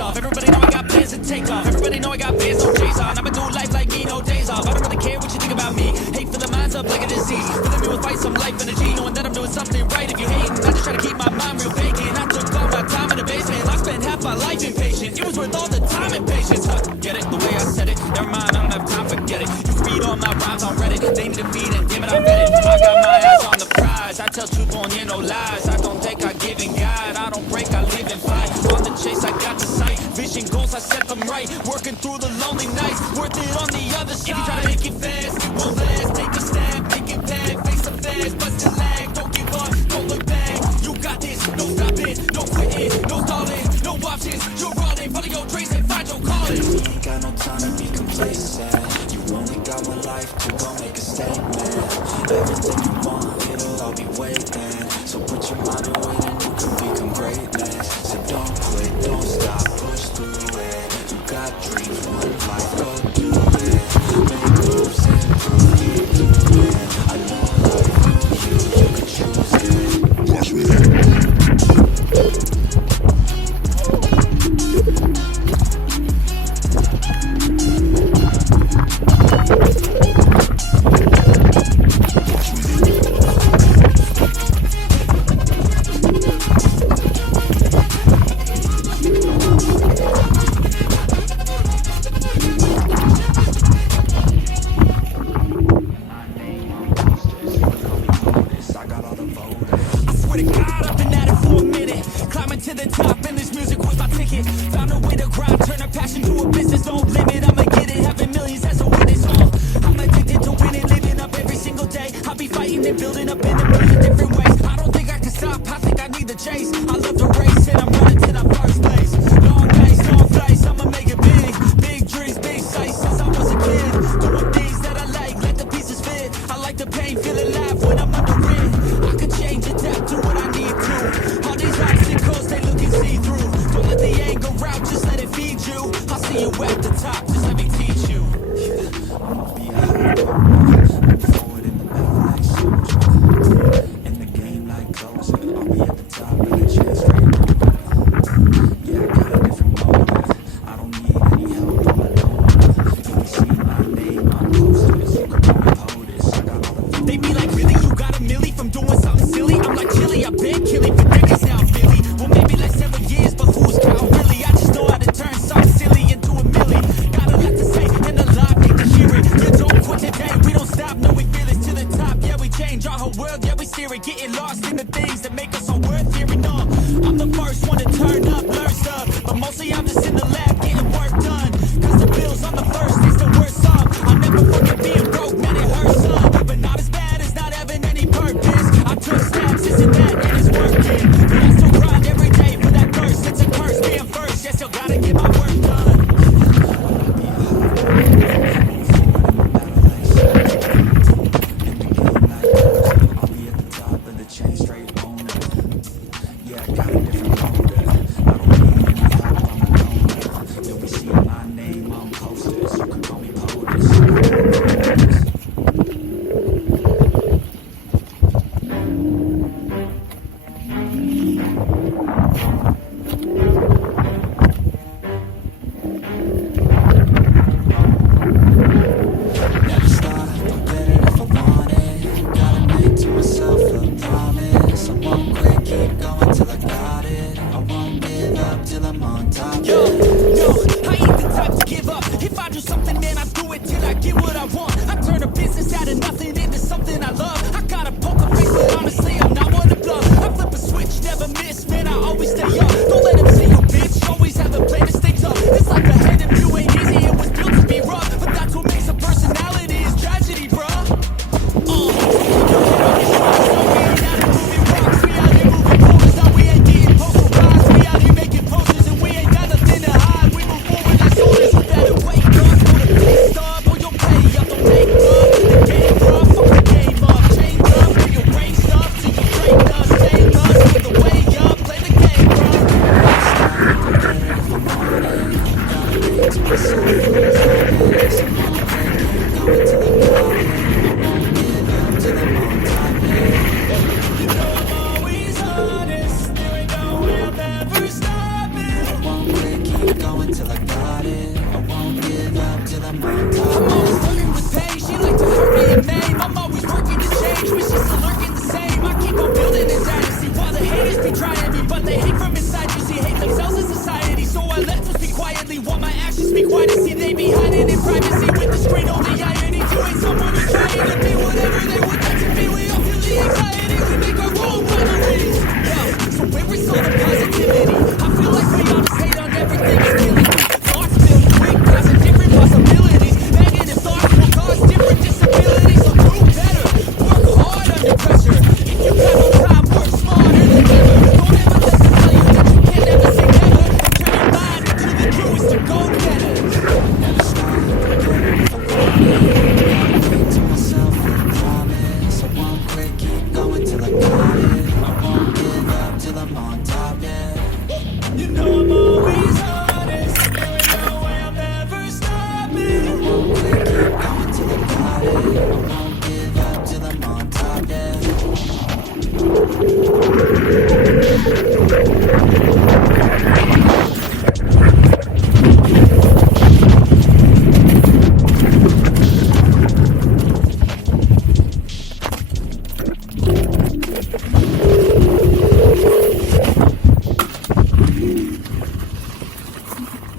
off. Everybody know I got plans to take off. Everybody know I got bands, no chase on. I'ma do life like me, no days off. I don't really care what you think about me. Hate for the minds up like a disease. Filling me with fight, some life energy, knowing that I'm doing something right. If you hating, I just try to keep my mind real vacant. I took all my time in the basement. I spent half my life impatient. It was worth all the time and patience. Get it? The way I said it. Never mind, I don't have time, forget it. You can read all my rhymes on Reddit. They need to feed and damn it, I bet it. I got my eyes on the prize. I tell truth, won't hear no lies. I don't take, I give and guide. I don't break, I live and fight. On the chase, I got the sight. Vision goals, I set them right. Working through the lonely nights. Worth it on the other side. If you try to make it fast, it won't last. Take a stand, make it bad. Face the fast, bust the lag. Don't give up, don't look back. You got this, no stopping, no quitting, no stalling, no options. You're rolling, follow your dreams and find your calling. You ain't got no time to be complacent. You only got one life to go make a statement. Everything you want, it'll all be waiting. So put your mind away and you can become greatness. So don't quit, don't stop, push through it. You got dreams, one life, go do it. Make moves, improve, keep doing it. I know life you can choose it. Watch me. They be hiding in privacy with the screen only irony. You ain't someone who's trying to be whatever they want.